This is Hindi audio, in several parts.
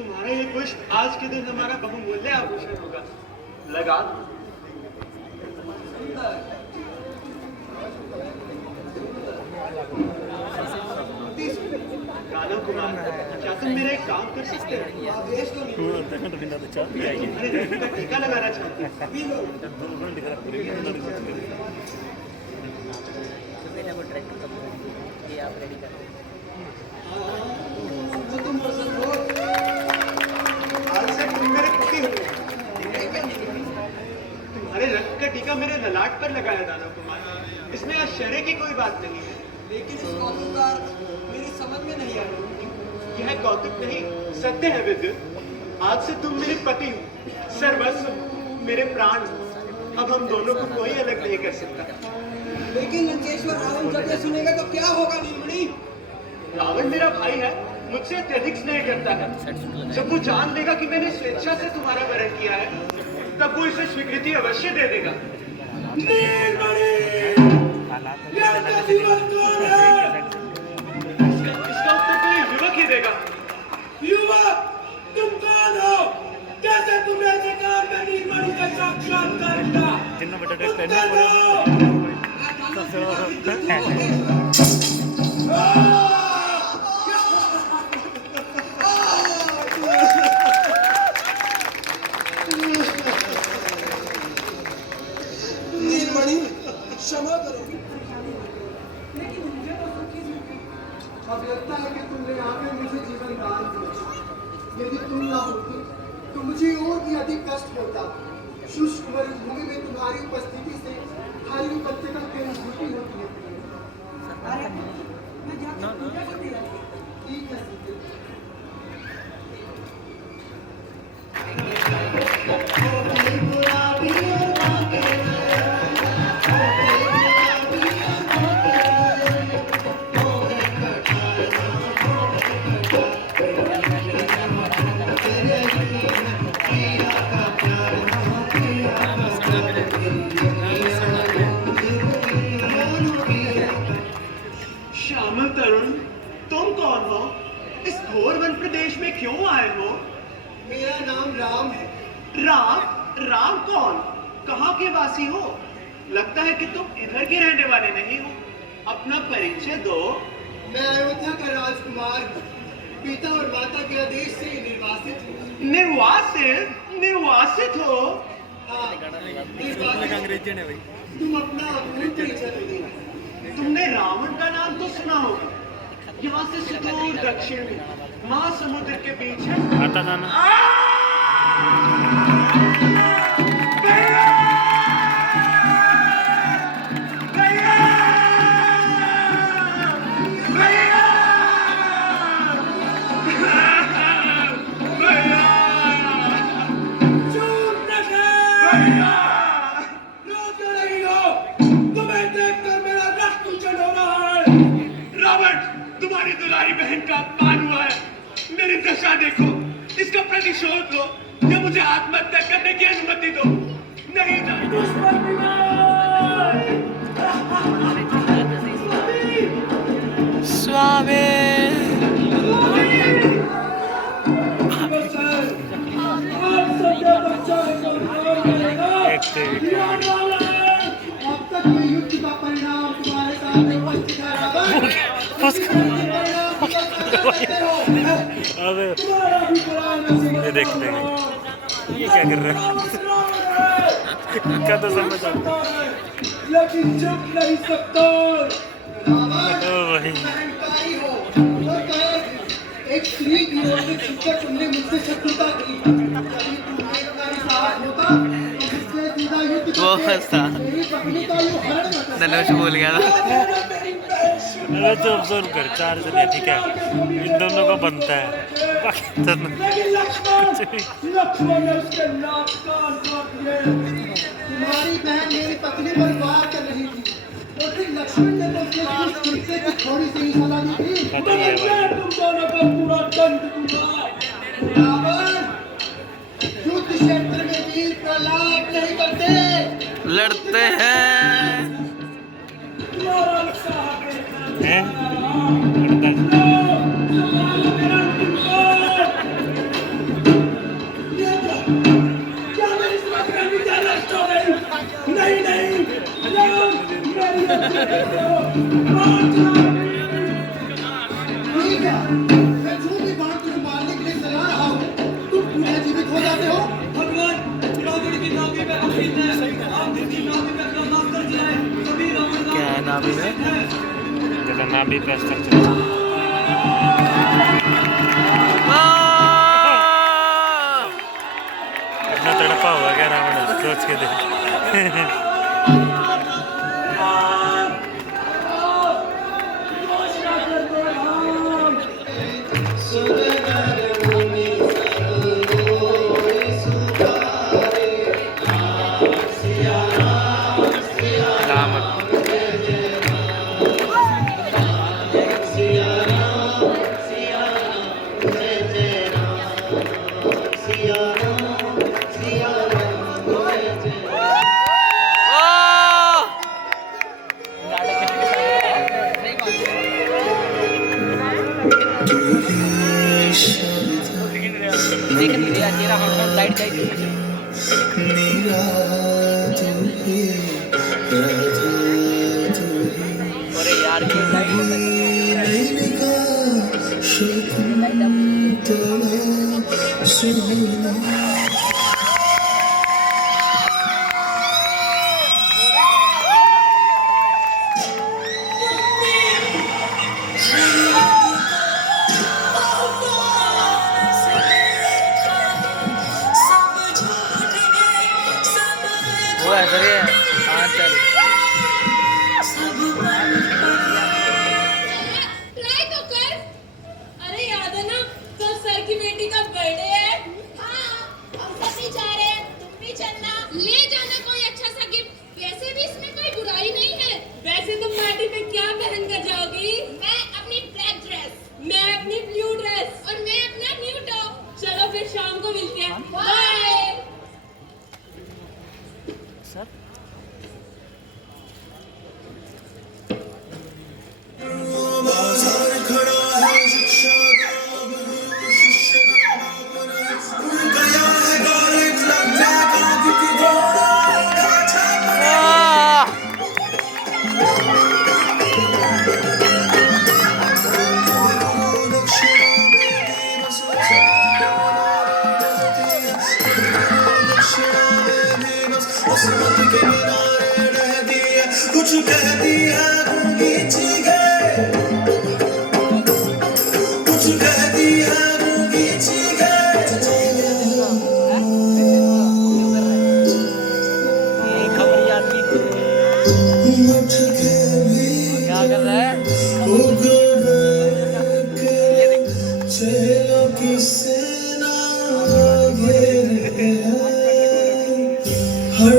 तुम्हारा ये पुष्प आज के दिन हमारा बहुमूल्य आभूषण होगा। लगा राणा कुमार, क्या तुम मेरा एक काम कर सकते हो? तुम्हारे रंग का टीका लगाना चाहती हूँ। आज से तुम मेरे पति हो। तुम्हारे रक्त का टीका मेरे ललाट पर लगाया राणा कुमार, इसमें आश्चर्य की कोई बात नहीं है। लेकिन इस कौतुक का अर्थ मेरी समझ में नहीं आया। यह कौतुक नहीं, सत्य है विद्युत। आज से तुम मेरे पति हो, सर्वस्व, मेरे प्राण। अब हम दोनों को कोई अलग नहीं कर सकता। लेकिन लंकेश्वर रावण जब यह सुनेगा तो क्या होगा नीलमणि? रावण मेरा भाई है, मुझसे अत्यधिक स्नेह करता है। जब वो जान लेगा कि मैंने स्वेच्छा से तुम्हारा वरण किया है, तब वो इसे स्वीकृति अवश्य दे देगा। इसका उत्तर कोई युवक ही देगा। युवक, तुम कौन हो? कैसे तुम्हें अधिकार में नीलमणि का साक्षात्कार किया? नीलमणि, क्षमा करो। अब लगता है कि तुमने आकर मुझे जीवन दान दिया। यदि तुम ना होती तो मुझे और भी अधिक कष्ट होता। शुष्क मरुभूमि में तुम्हारी उपस्थिति से हर उपत्यका की अनुभूति होती है। ठीक है सीते। श्यामल तरुण, तुम कौन हो? इस घोर वन प्रदेश में क्यों आए हो? मेरा नाम राम है। राम? राम कौन? कहाँ के वासी हो? लगता है कि तुम इधर के रहने वाले नहीं हो। अपना परिचय दो। मैं अयोध्या का राजकुमार हूँ। पिता और माता के आदेश से निर्वासित हूँ। निर्वासित? निर्वासित हो? हाँ, निर्वासित। तुम अपना पूर्ण परिचय दो। तुमने रावण का नाम तो सुना होगा। यहाँ से सुदूर दक्षिण में महासमुद्र के बीच है। आता था ना। तुम्हारी दुलारी बहन का अपमान हुआ है। मेरी दशा देखो, इसका प्रतिशोध लो या मुझे आत्महत्या करने की अनुमति दो। नहीं स्वामी अब तक ये युद्ध का परिणाम तुम्हारे सामने उपस्थित है रावण। अबे ये देखते हैं ये क्या कर रहा है। क्या तो समझ आता लेकिन चुप नहीं सकता। वही अहंकारी हो तो एक स्त्री की ओर से छिपकर तुमने मुझसे शत्रुता की। यदि तुम्हें तुम्हारे साथ होता तो मुझसे सीधा युद्ध करते। मेरी पत्नी का ये हरण न करता। धनुष बोल गया था। अरे तो ऑब्जर्व कर, चार जने ठीक है, इन दोनों को बनता है। बाकी दोनों लेकिन लक्ष्मण ने उसके नाक कान काट दिए। तुम्हारी बहन मेरी पत्नी पर वार कर रही थी और फिर लक्ष्मण ने तो उसके कुछ कुर्ते की थोड़ी सी ही सलाह दी थी। पता ही है मैं भाई। तुम दोनों का पूरा दंड दूंगा। रावण, युद्ध क्षेत्र में वीर प्रलाप नहीं करते, लड़ते हैं। तुम्हारा उत्साह हैं? भी प्लास्टर चल इतना तड़पा हुआ क्या रावण सोच के देख कुछ कहती है गूंगी चीखें, कुछ कहती है गूंगी चीखें। उठ के भी क्या कर रहा है चेहरों की सेना घेरे हैं हर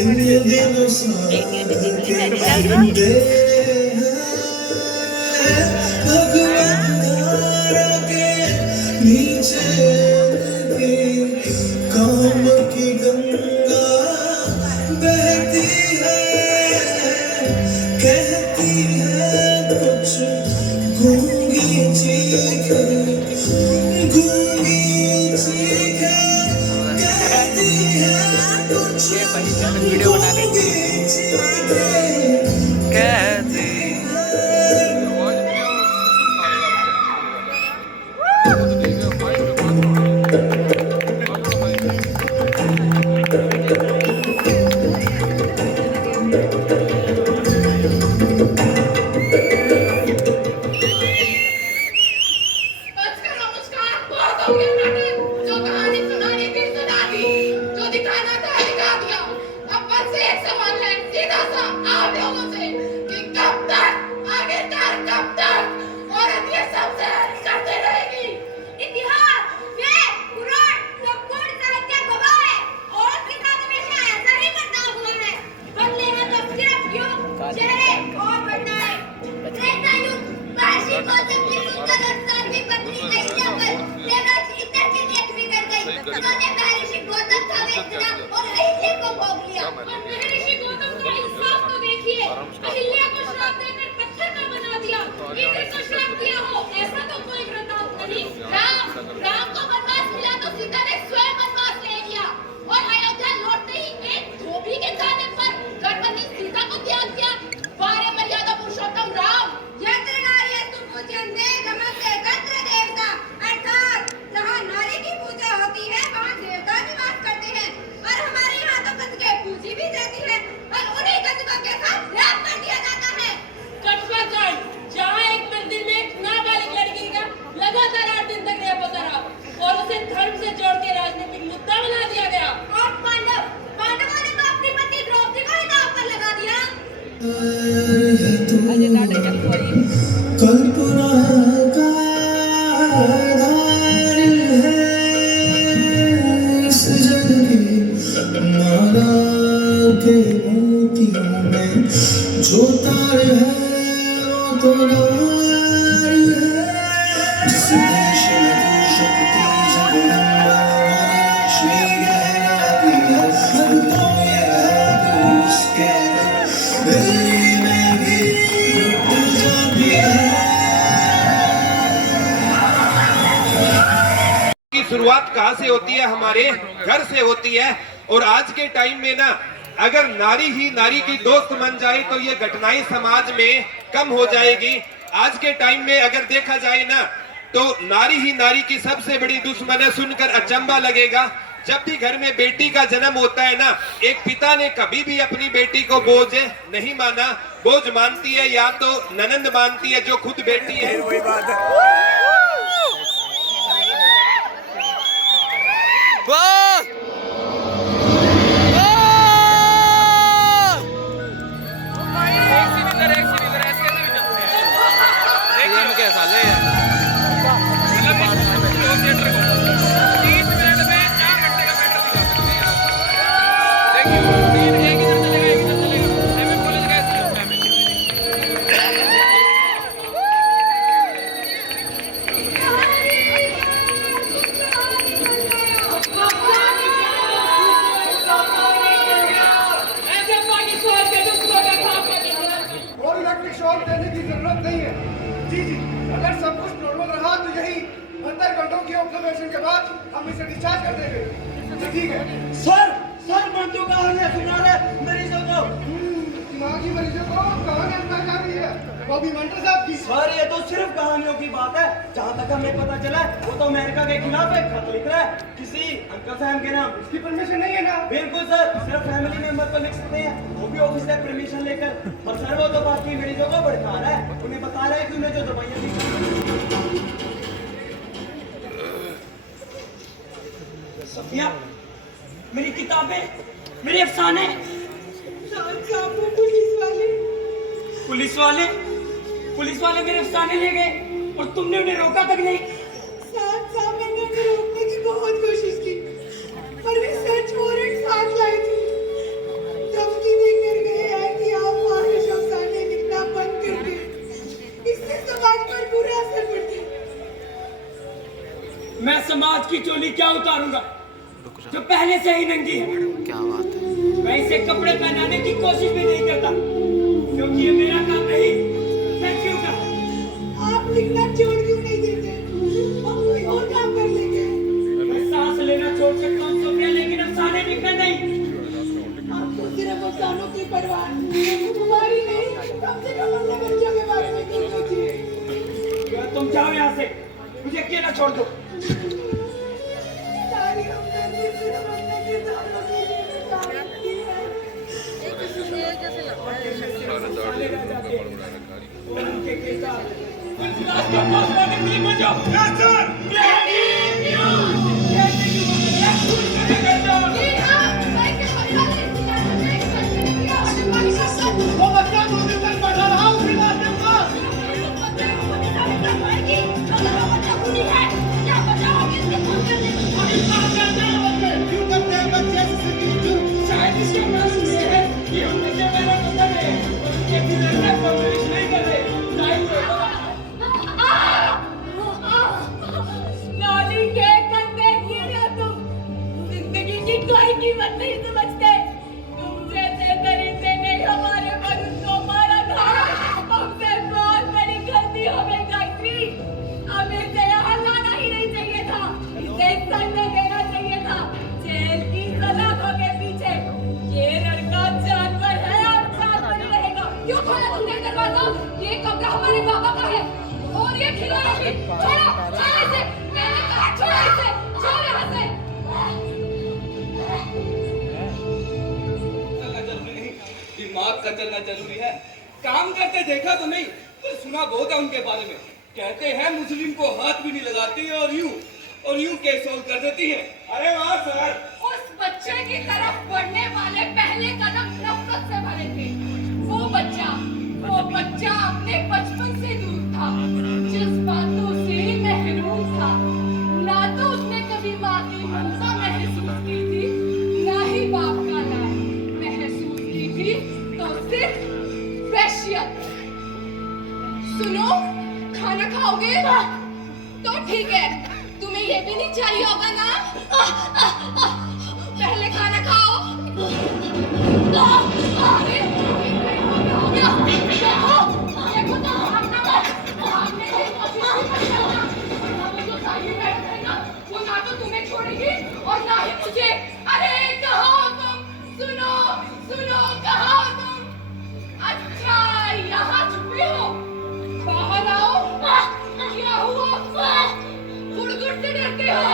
इन दिनों भगवान के नीचे काम की गंगा बहती है, कहती है कुछ गूंगी चीखें, गूंगी चीखें कहती है कुछ वीडियो बना के कहती पूजी भी की शुरुआत कहाँ से होती है? हमारे घर से होती है। और आज के टाइम में ना अगर नारी ही नारी की दोस्त बन जाए तो ये घटनाएं समाज में कम हो जाएगी। आज के टाइम में अगर देखा जाए ना तो नारी ही नारी की सबसे बड़ी दुश्मन है। सुनकर अचंभा लगेगा, जब भी घर में बेटी का जन्म होता है ना, एक पिता ने कभी भी अपनी बेटी को बोझ नहीं माना। बोझ मानती है या तो ननंद मानती है जो खुद बेटी है। वही बात है। शॉक देने की जरूरत नहीं है। जी जी, अगर सब कुछ नॉर्मल रहा तो यही 72 घंटों की ऑब्जर्वेशन के बाद हम इसे डिस्चार्ज कर देंगे। तो ठीक है सर मंटू कहानियां सुना रहे मरीजों को। दिमागी मरीजों को कहानियां सुना रही है वो भी मंटू साहब की। सर ये तो सिर्फ कहानियों की बात है। जहाँ तक हमें पता चला वो तो अमेरिका के खिलाफ एक खत लिख रहा है किसी अंकल साहब के नाम। इसकी परमिशन नहीं है ना? बिल्कुल सर, सिर्फ फैमिली मेंबर को लिख सकते हैं, वो भी ऑफिस से परमिशन लेकर। और सर वो तो बाकी मरीजों को भड़का रहा है, उन्हें बता रहा है कि उन्हें जो दवाइयाँ दी। सफिया, मेरी किताबें, मेरे अफसाने। पुलिस वाले मेरे अफसाने ले गए और तुमने उन्हें रोका तक नहीं। साहब मैंने उन्हें रोकने की बहुत कोशिश की पर वे सर्च वारंट साथ लाए थे। धमकी देकर गए हैं कि आप फाहिश अफसाने लिखना बंद कर दें, इससे समाज पर बुरा असर पड़ता है। मैं समाज की चोली क्या उतारूंगा जो पहले से ही नंगी है। क्या बात है। मैं इसे कपड़े पहनाने की कोशिश भी नहीं करता क्योंकि ये मेरा काम नहीं। मैं क्यों करूं? आप लिखना छोड़ क्यों नहीं देते? हम कोई और काम कर लेंगे। मैं सांस लेना छोड़ सकता हूँ सोफिया, लेकिन अफसाने लिखना नहीं। आपको सिर्फ अफसानों की परवाह है, तुम्हारी नहीं। कम से कम अपने बच्चों के बारे में क्यों सोचिए? तुम जाओ यहाँ से, मुझे अकेला छोड़ दो। सारी हमदर्दी सिर्फ अपने किसानों के लिए निकालती है। उनके किसान का पोस्टमार्टम के लिए भेजो। Yes sir. Breaking news. वो बच्चा 2 दिन तक बैठा रहा, उसके बाद में क्यों करते हैं बच्चे CCTV? शायद इसका मतलब ये है कि हम बच्चे मेरा नंबर है और उसके बिना मैं पब्लिश नहीं कर रहे। नाली के कंधे गिरे तुम, जिंदगी की कोई कीमत नहीं समझते। तुम जैसे दरिंदे ने हमारे बदन को मारा था। हमसे बहुत बड़ी गलती हो गई गायत्री। हमें इसे यहाँ लाना ही नहीं चाहिए था, इसे सड़ने देना चाहिए था जेल की सलाखों के पीछे। ये लड़का जानवर है और जानवर ही रहेगा। क्यों खोला तुमने दरवाजा? ये कमरा हमारे बाबा का है और ये खिलौना भी। छोड़ो इसे, मैंने कहा छोड़ो इसे, छोड़ यहाँ से। दिमाग का चलना जरूरी है। काम करते देखा तो नहीं पर सुना बहुत है उनके बारे में। कहते हैं मुस्लिम को हाथ भी नहीं लगाती और यूं केस सॉल्व कर देती है। अरे वाह सर। उस बच्चे की तरफ बढ़ने वाले पहले कदम नफरत से भरे थे। वो बच्चा अपने बचपन से दूर था, जज्बातों से महरूम था। ना तो उसने कभी माँ की ममता महसूस की थी, ना ही बाप का लाड महसूस की थी, तो सिर्फ वहशियत। सुनो, खाना खाओगे? तो ठीक है, तुम्हें ये भी नहीं चाहिए होगा ना? पहले खाना खाओ। अरे, हो गया। देखो तो भागना मत, भागने की कोशिश भी मत करना। वो जो साइड में बैठा है ना, वो ना तो तुम्हें छोड़ेगी और ना ही मुझे। अरे कहाँ हो तुम? सुनो, सुनो, कहाँ हो तुम? अच्छा, यहाँ छुपे हो? बाहर आओ। क्या हुआ? गुड़गुड़ से डरते हो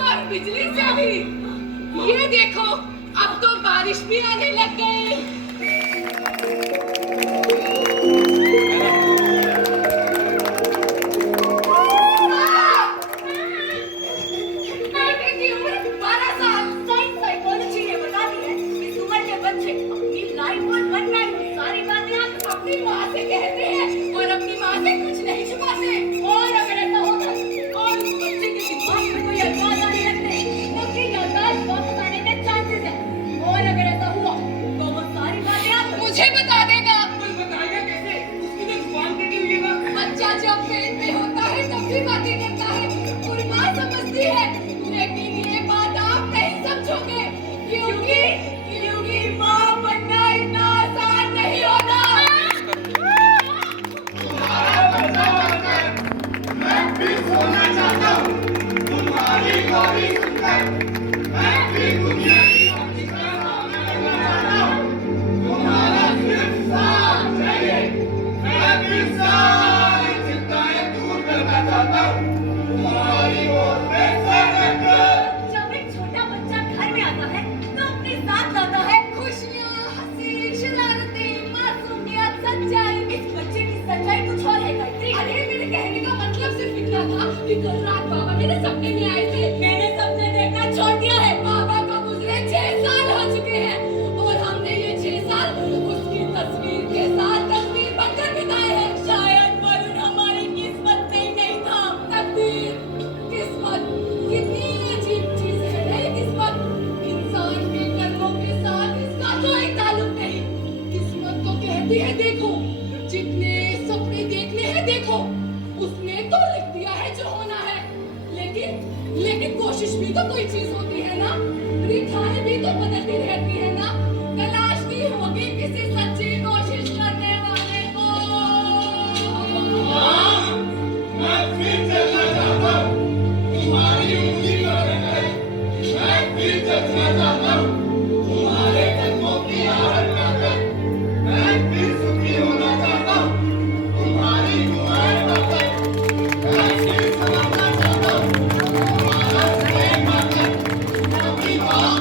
और बिजली से भी। ये देखो, अब तो बारिश भी आने लग गई। बेटे की उम्र 12 साल। साइंस साइकोलॉजी ने बता दी है इस उम्र के बच्चे अपनी लाइफ और मन में सारी बातें अपनी माँ से कहते हैं और अपनी माँ से कुछ नहीं छुपाते। और अगर ऐसा होता और उस बच्चे के दिमाग में कोई अल्फाज आने लगते तो उसकी याददाश्त वापस आने के चांसेस है। और अगर ऐसा हुआ तो वो सारी बातें आप मुझे बता देगा। कोई बताएगा कैसे? उसकी तो जुबान कटी हुई है ना। बच्चा जब पेट में होता है तब भी बातें करता है और माँ समझती है, लेकिन ये बात आप नहीं समझोगे क्योंकि माँ बनना इतना आसान नहीं होता। मैं भी सोना चाहता हूँ तुम्हारी गोरी सुनकर। मैं भी दुनिया की हकीकत सामने रखना चाहता हूँ। तुम्हारा सिर्फ साथ चाहिए। मैं भी सारी चिंताएं दूर करना चाहता हूँ। तुम्हारी ओर में सर रखकर। जब एक छोटा बच्चा घर में आता है तो अपने साथ लाता है खुशियाँ, हंसी, शरारतें, मासूमियत, सच्चाई। इस बच्चे की सच्चाई कुछ और है करती। अरे मेरे कहने का मतलब सिर्फ इतना था कि कल रात बाबा मेरे सपने में आए थे। मैंने सपने देखना छोड़ दिया है। बाबा को गुजरे 6 साल हो चुके हैं और हमने ये 6 साल उसकी तस्वीर के साथ तस्वीर बनकर बिताए हैं। शायद वरुण हमारी किस्मत में ही नहीं था। तकदीर, किस्मत, कितनी अजीब चीज है ना ये किस्मत। इंसान के कर्मों के साथ इसका कोई ताल्लुक नहीं। किस्मत तो कहती है देखो, जितने सपने देखने हैं देखो, उसने तो लिख दिया है जो होना है। लेकिन कोशिश भी तो कोई चीज होती है ना। रेखाएं भी तो बदलती रहती है ना। तलाशती होगी किसी सच्ची कोशिश करने वाले को। मैं फिर चलना चाहता हूँ तुम्हारी उंगली पकड़कर। मैं फिर चलना चाहता हूँ तुम्हारे कदमों की आहट पाकर। मैं फिर सुखी होना चाहता हूँ तुम्हारी दुआएं पाकर। मैं फिर समझना चाहता हूँ तुम्हारा स्नेह पाकर। अपनी माँ,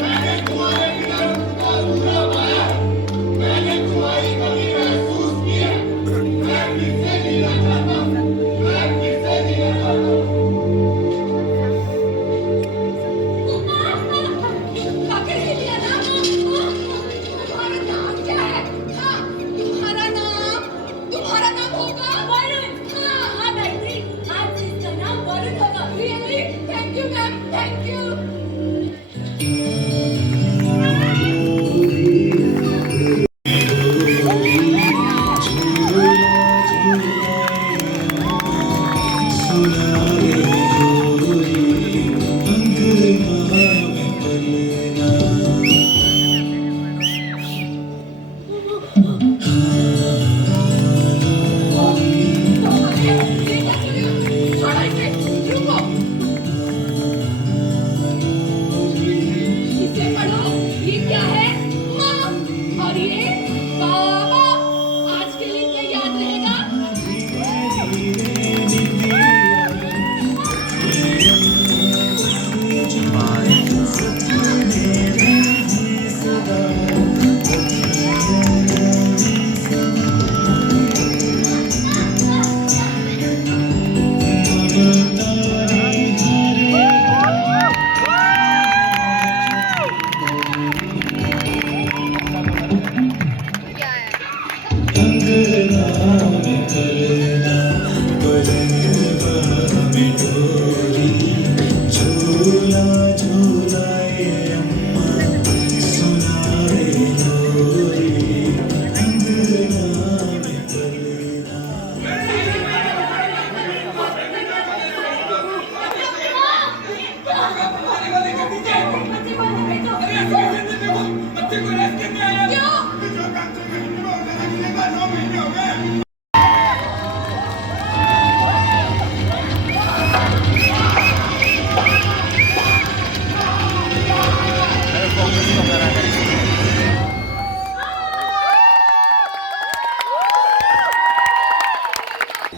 मैंने तुम्हारे बिना खुद को अधूरा पाया।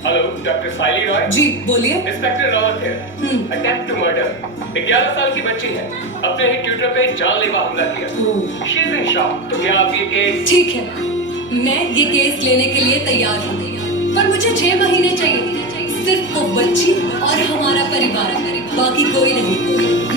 हेलो, डॉक्टर साइली रॉय। जी बोलिए। इंस्पेक्टर रावत है। Attempt to murder. 11 साल की बच्ची है, अपने ही ट्यूटर पे जानलेवा हमला किया। She is in shock. तो क्या आप ये केस? ठीक है, मैं ये केस लेने के लिए तैयार हूँ, पर मुझे 6 महीने चाहिए, सिर्फ वो बच्ची और हमारा परिवार, बाकी कोई नहीं।